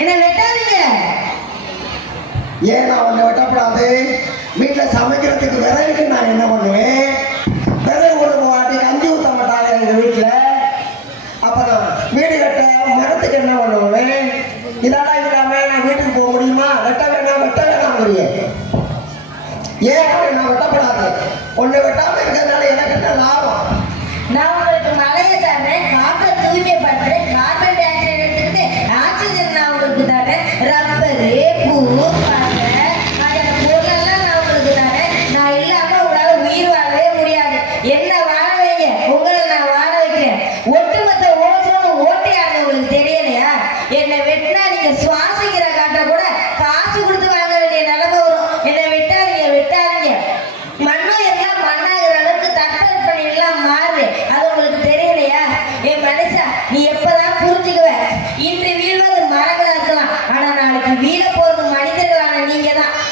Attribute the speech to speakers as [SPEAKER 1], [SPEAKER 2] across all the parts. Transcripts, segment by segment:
[SPEAKER 1] என்ன வெட்டாதீங்க?
[SPEAKER 2] ஏன் நான் உன்னை வெட்டப்படாது? வீட்டில் சமைக்கிறதுக்கு விறகுக்கு நான் என்ன பண்ணுவேன்? விறகு கொண்டு வாட்டி கஞ்சி ஊற்ற மாட்டாங்க எங்கள் வீட்டில் அப்போ நான் வீடு கட்ட மரத்துக்கு என்ன பண்ணுவேன்? இதெல்லாம் இல்லாம நான் வீட்டுக்கு போக முடியுமா? வெட்ட வேணாம் வெட்ட வேணாம் ஏன் நான் வெட்டப்படாது? ஒன்று வெட்டாமல் இருக்கிறதுனால எனக்கு என்ன லாபம்?
[SPEAKER 1] நான் உங்களுக்கு மழையை தரேன் காற்றை தூய்மைப்படுத்துறேன்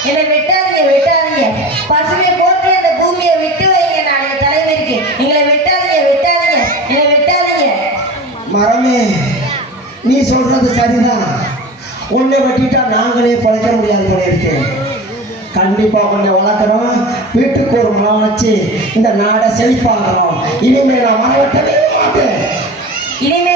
[SPEAKER 1] என்னை வெட்டாதீங்க வெட்டாதீங்க. பசுமை போற்றி அந்த பூமியை விட்டு வைங்க நாளைய தலைவருக்கு. எங்களை வெட்டாதீங்க வெட்டாதீங்க. என்னை வெட்டாதீங்க.
[SPEAKER 2] மரமே நீ சொல்றது சரிதான். உன்னை வெட்டிட்டா நாங்களே பழைக்க முடியாது போல இருக்கு. கண்டிப்பா உன்னை வளர்க்குறோம். வீட்டுக்கு ஒரு மரம் வச்சு இந்த நாடை செழிப்பாக்குறோம். இனிமே நான் மரம் வெட்டவே மாட்டேன்.
[SPEAKER 1] இனிமே